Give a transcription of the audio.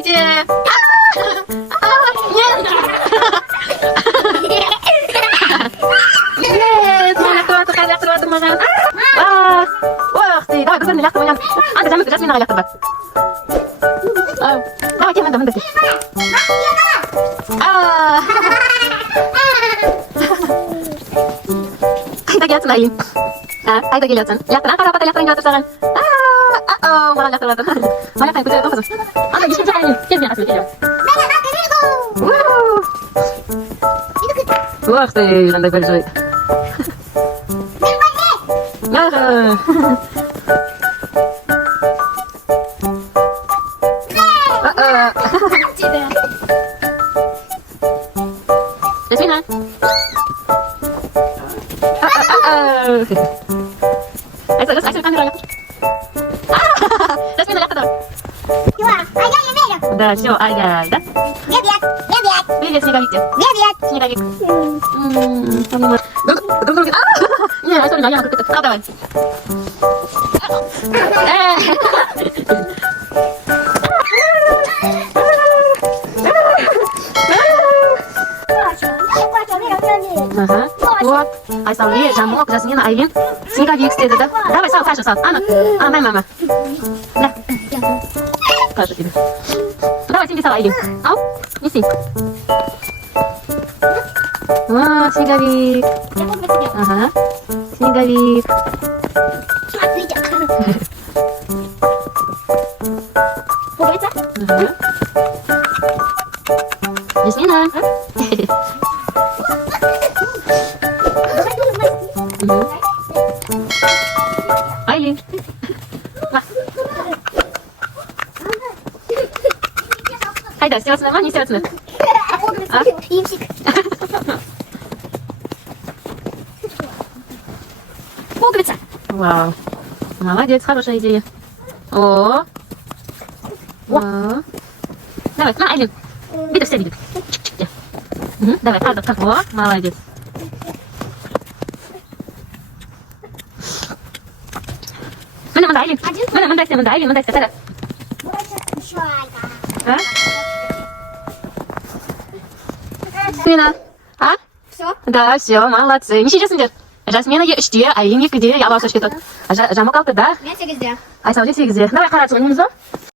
Смотрите. Нет. Нет, ляқтырып жатыр маған. Ох ты, давай көзімді ляқтырып ойнам. Анда жамын жасминаға ляқтыр бар. Давай кел мында кел. Қайда келатсың Айлин? Қайда келатсың? Ляқтыр, қарапата ляқтырайын деп жатыр саған. Маған ляқтырып жатыр. Маған қайын көтеріп қызым. Анда ешкенше Айлин, кел мен қасыма келем. Ух ты, қандай большой. Жасмина. Айсыр камера ляқтыр. Жасмина ляқтыр. Да, все, ай-яй, да? Привет, Снеговик. Снеговик. Друг. Не, Айсыр, я как это. Давай. Ага. Вот. Айсаули, Жамок, Жасмина, Айлин. Снеговик істеді, да? Давай, сал, Саша, сал. Ана, мама. Да. Покажу тебе. Давай, сиди, сал, Айлин. Ау, неси. Вот, Снеговик. Ага. Снеговик. Ага. Жасмина. Айлин. Қайда, істеватсыңдар ма, не істеватсыңдар? Емшек. Пуговица. Вау. Молодец, хорошая идея. О. Давай, на, Айлин. Видишь, все видят. Давай, правда, как. О, молодец. Мында, Айлин. Мында, Айлин, мында, сәлі. Жасмина. Все? Да, все, молодцы. Неше жесіңдер? Жасмина 3-те, Айлин 2-де, я 6-ке тұр. Жамық 6-да. Мен 8-де. Айсаули 8-де. Давай қаратып ойнаймыз ба?